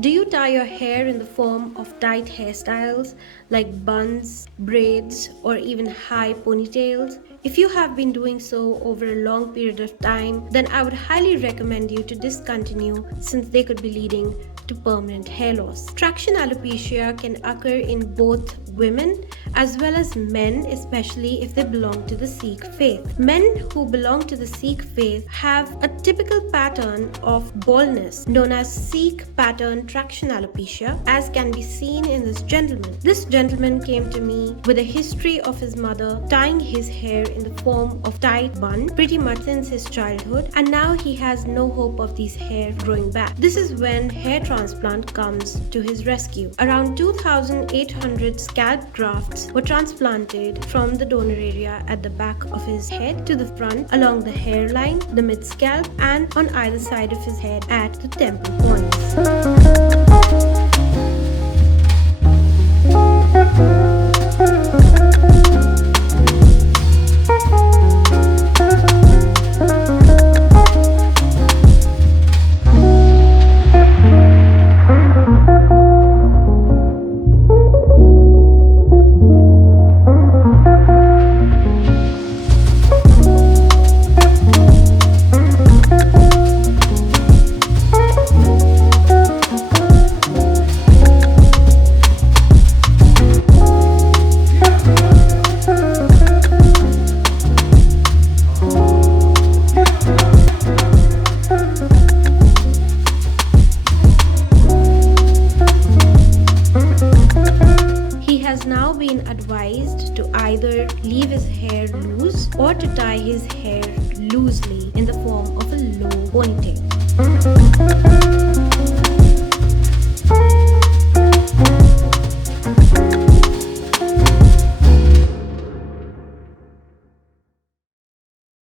Do you tie your hair in the form of tight hairstyles like buns, braids, or even high ponytails? If you have been doing so over a long period of time, then I would highly recommend you to discontinue since they could be leading to permanent hair loss. Traction alopecia can occur in both women as well as men, especially if they belong to the Sikh faith. Men who belong to the Sikh faith have a typical pattern of baldness known as Sikh Pattern traction alopecia, as can be seen in this gentleman. This gentleman came to me with a history of his mother tying his hair in the form of tight bun pretty much since his childhood, and now he has no hope of these hair growing back. This is when hair transplant comes to his rescue. Around 2,800 scalp grafts were transplanted from the donor area at the back of his head to the front along the hairline, the mid-scalp, and on either side of his head at the temple points. Has now been advised to either leave his hair loose or to tie his hair loosely